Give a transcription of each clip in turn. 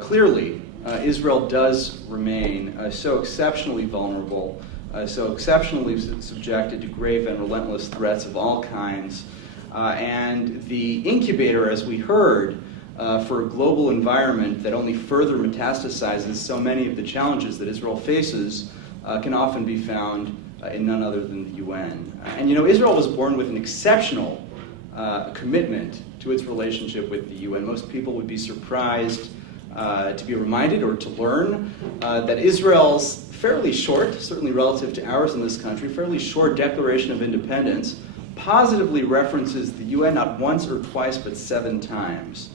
Clearly, Israel does remain so exceptionally vulnerable, so exceptionally subjected to grave and relentless threats of all kinds, and the incubator, as we heard, for a global environment that only further metastasizes so many of the challenges that Israel faces can often be found in none other than the UN. And Israel was born with an exceptional commitment to its relationship with the UN. Most people would be surprised to be reminded or to learn that Israel's fairly short, certainly relative to ours in this country, fairly short Declaration of Independence positively references the UN not once or twice but 7 times.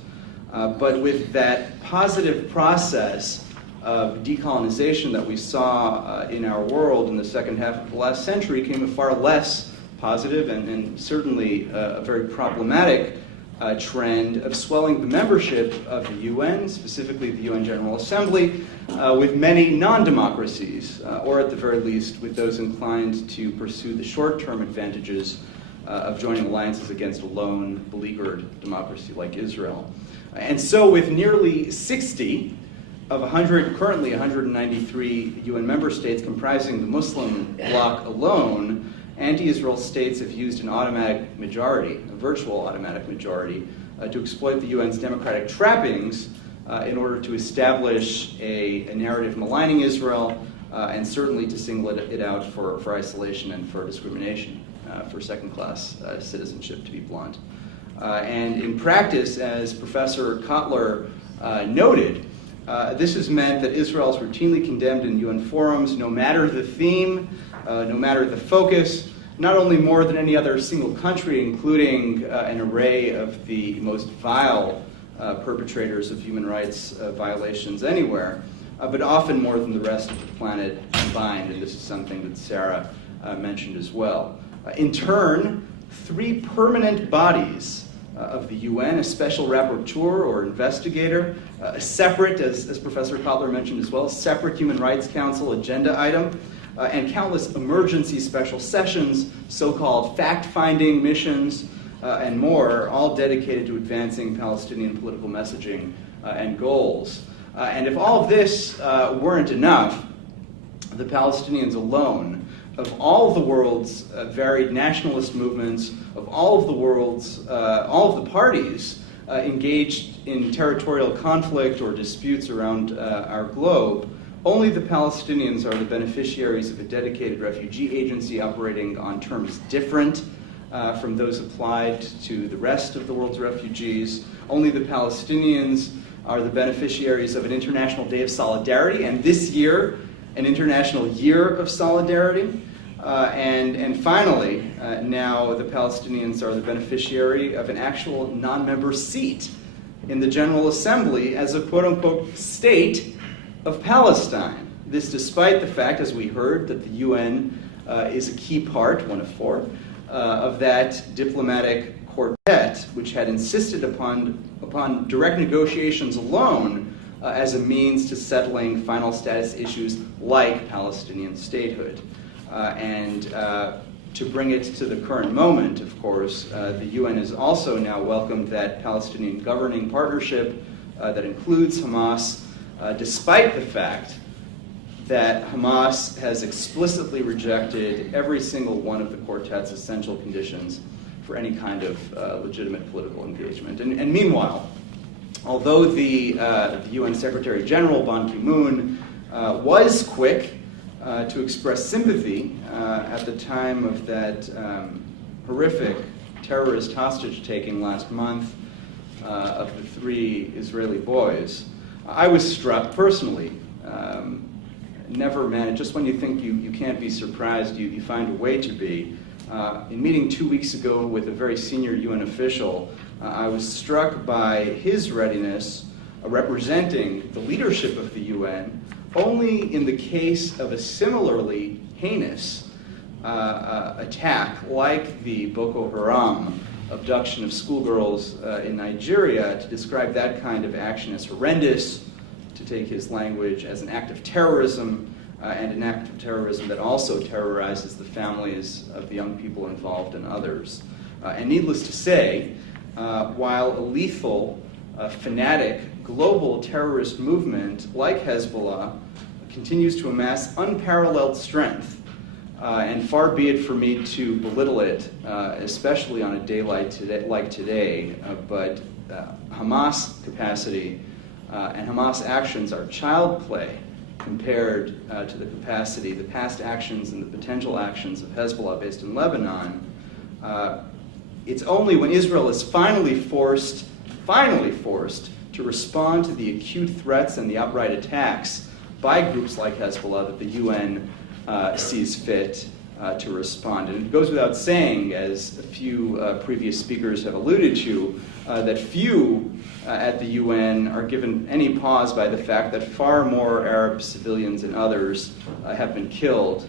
But with that positive process of decolonization that we saw in our world in the second half of the last century came a far less positive and certainly a very problematic trend of swelling the membership of the UN, specifically the UN General Assembly, with many non-democracies, or at the very least with those inclined to pursue the short-term advantages of joining alliances against a lone, beleaguered democracy like Israel. And so with nearly 60 of currently 193 UN member states comprising the Muslim bloc alone, anti-Israel states have used an automatic majority, a virtual automatic majority, to exploit the UN's democratic trappings in order to establish a narrative maligning Israel and certainly to single it out for isolation and for discrimination, for second-class citizenship, to be blunt. And in practice, as Professor Kotler noted, this has meant that Israel is routinely condemned in UN forums, no matter the theme, no matter the focus, not only more than any other single country, including an array of the most vile perpetrators of human rights violations anywhere, but often more than the rest of the planet combined, and this is something that Sarah mentioned as well. In turn, 3 permanent bodies of the UN, a special rapporteur or investigator, a separate, as Professor Kotler mentioned as well, separate Human Rights Council agenda item, and countless emergency special sessions, so-called fact-finding missions, and more, all dedicated to advancing Palestinian political messaging and goals. And if all of this weren't enough, the Palestinians alone, of all of the world's varied nationalist movements, of all of the world's, all of the parties engaged in territorial conflict or disputes around our globe, only the Palestinians are the beneficiaries of a dedicated refugee agency operating on terms different from those applied to the rest of the world's refugees. Only the Palestinians are the beneficiaries of an International Day of Solidarity, and this year, an International Year of Solidarity. And finally, now the Palestinians are the beneficiary of an actual non-member seat in the General Assembly as a quote-unquote state of Palestine. This despite the fact, as we heard, that the UN is a key part, one of 4, of that diplomatic quartet, which had insisted upon direct negotiations alone as a means to settling final status issues like Palestinian statehood. And to bring it to the current moment, of course, the UN has also now welcomed that Palestinian governing partnership that includes Hamas, despite the fact that Hamas has explicitly rejected every single one of the quartet's essential conditions for any kind of legitimate political engagement. And meanwhile, although the UN Secretary General Ban Ki-moon was quick to express sympathy at the time of that horrific terrorist hostage-taking last month of the 3 Israeli boys, I was struck personally. Never managed, just when you think you can't be surprised, you find a way to be. In meeting 2 weeks ago with a very senior UN official, I was struck by his readiness representing the leadership of the UN only in the case of a similarly heinous attack like the Boko Haram abduction of schoolgirls in Nigeria, to describe that kind of action as horrendous, to take his language as an act of terrorism, and an act of terrorism that also terrorizes the families of the young people involved and others. And needless to say, while a lethal, fanatic global terrorist movement like Hezbollah continues to amass unparalleled strength. And far be it for me to belittle it, especially on a day like today, but Hamas capacity and Hamas actions are child play compared to the capacity, the past actions and the potential actions of Hezbollah based in Lebanon. It's only when Israel is finally forced to respond to the acute threats and the outright attacks by groups like Hezbollah that the UN sees fit to respond. And it goes without saying, as a few previous speakers have alluded to, that few at the UN are given any pause by the fact that far more Arab civilians and others have been killed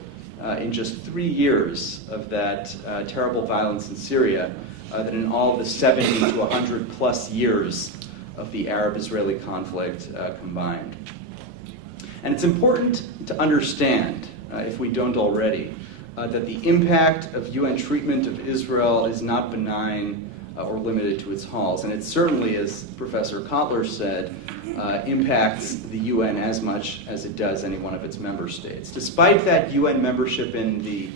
in just 3 years of that terrible violence in Syria than in all the 70 to 100 plus years of the Arab-Israeli conflict combined. And it's important to understand, if we don't already, that the impact of UN treatment of Israel is not benign or limited to its halls. And it certainly, as Professor Kotler said, impacts the UN as much as it does any one of its member states. Despite that UN membership in the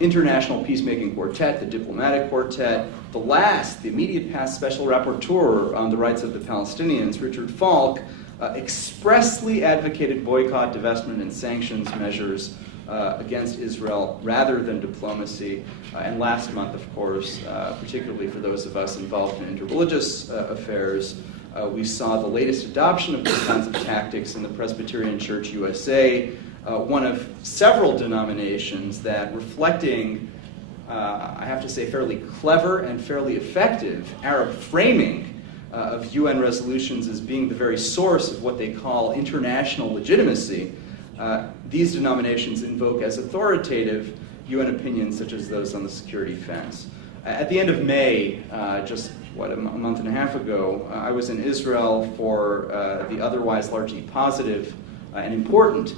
International Peacemaking Quartet, the Diplomatic Quartet, the immediate past Special Rapporteur on the rights of the Palestinians, Richard Falk, expressly advocated boycott, divestment, and sanctions measures against Israel rather than diplomacy. And last month, of course, particularly for those of us involved in interreligious affairs, we saw the latest adoption of these kinds of tactics in the Presbyterian Church USA, one of several denominations that, reflecting, I have to say, fairly clever and fairly effective Arab framing of UN resolutions as being the very source of what they call international legitimacy, these denominations invoke as authoritative UN opinions such as those on the security fence. At the end of May, just a month and a half ago, I was in Israel for the otherwise largely positive and important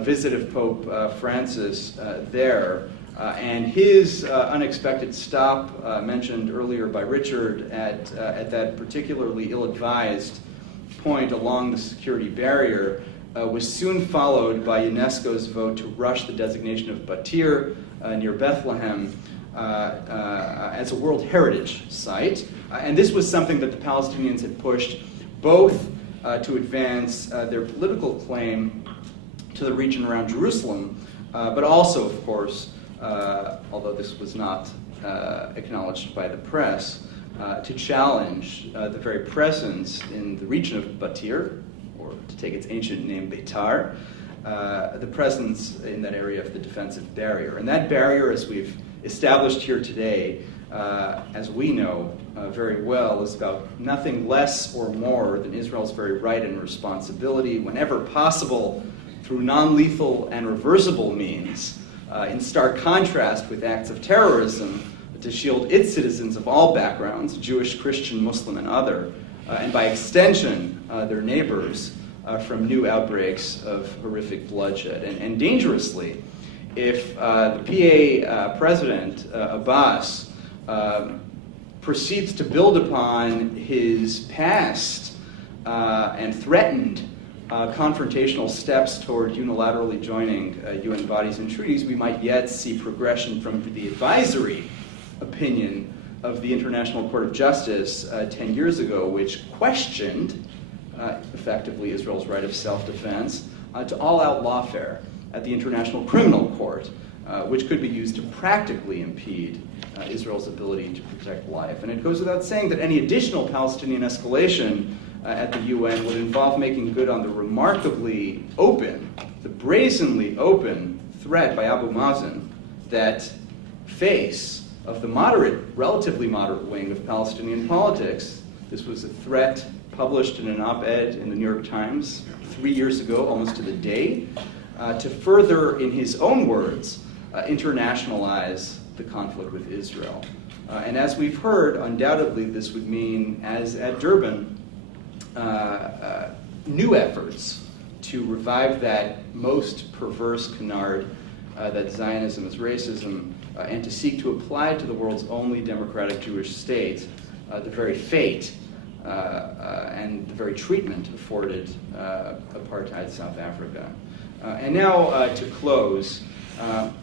visit of Pope Francis there. And his unexpected stop, mentioned earlier by Richard, at that particularly ill-advised point along the security barrier, was soon followed by UNESCO's vote to rush the designation of Batir near Bethlehem as a World Heritage Site. And this was something that the Palestinians had pushed both to advance their political claim to the region around Jerusalem, but also, of course, although this was not acknowledged by the press, to challenge the very presence in the region of Batir, or to take its ancient name, Beitar, the presence in that area of the defensive barrier. And that barrier, as we've established here today, as we know very well, is about nothing less or more than Israel's very right and responsibility, whenever possible, through non-lethal and reversible means, in stark contrast with acts of terrorism, to shield its citizens of all backgrounds, Jewish, Christian, Muslim, and other, and by extension, their neighbors, from new outbreaks of horrific bloodshed. And dangerously, if the PA president, Abbas, proceeds to build upon his past and threatened confrontational steps toward unilaterally joining UN bodies and treaties, we might yet see progression from the advisory opinion of the International Court of Justice 10 years ago, which questioned effectively Israel's right of self-defense, to all-out lawfare at the International Criminal Court, which could be used to practically impede Israel's ability to protect life. And it goes without saying that any additional Palestinian escalation at the UN would involve making good on the remarkably open, the brazenly open threat by Abu Mazen that face of the relatively moderate wing of Palestinian politics. This was a threat published in an op-ed in the New York Times 3 years ago, almost to the day, to further, in his own words, internationalize the conflict with Israel. And as we've heard, undoubtedly this would mean, as at Durban, new efforts to revive that most perverse canard that Zionism is racism, and to seek to apply to the world's only democratic Jewish state the very fate and the very treatment afforded apartheid South Africa. And now to close,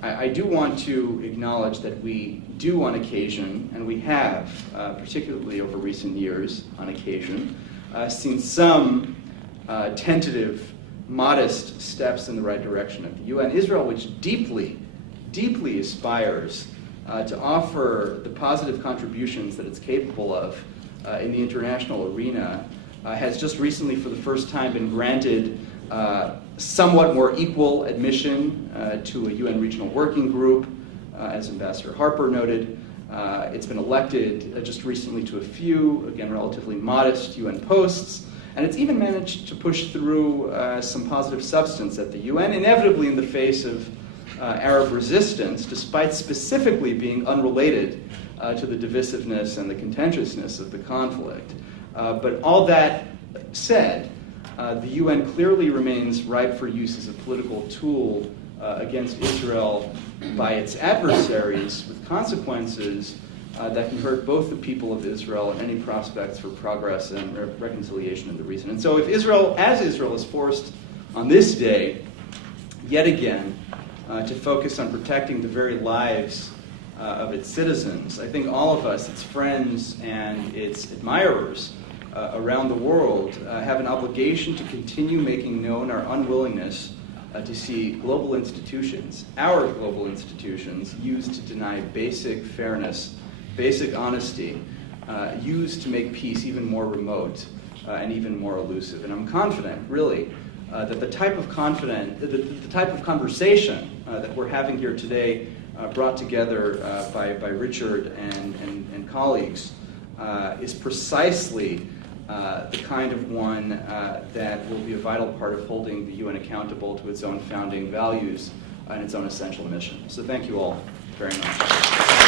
I do want to acknowledge that we do on occasion, and we have, particularly over recent years on occasion, seen some tentative, modest steps in the right direction at the UN. Israel, which deeply, deeply aspires to offer the positive contributions that it's capable of in the international arena, has just recently, for the first time, been granted somewhat more equal admission to a UN regional working group, as Ambassador Harper noted. It's been elected just recently to a few, again, relatively modest UN posts, and it's even managed to push through some positive substance at the UN, inevitably in the face of Arab resistance, despite specifically being unrelated to the divisiveness and the contentiousness of the conflict. But all that said, the UN clearly remains ripe for use as a political tool against Israel by its adversaries, with consequences that can hurt both the people of Israel and any prospects for progress and reconciliation in the region. And so if Israel, as Israel is forced on this day, yet again, to focus on protecting the very lives of its citizens, I think all of us, its friends and its admirers around the world, have an obligation to continue making known our unwillingness to see global institutions, our global institutions, used to deny basic fairness, basic honesty, used to make peace even more remote and even more elusive. And I'm confident, really, that the type of conversation that we're having here today, brought together by Richard and colleagues, is precisely the kind of one that will be a vital part of holding the UN accountable to its own founding values and its own essential mission. So thank you all very much.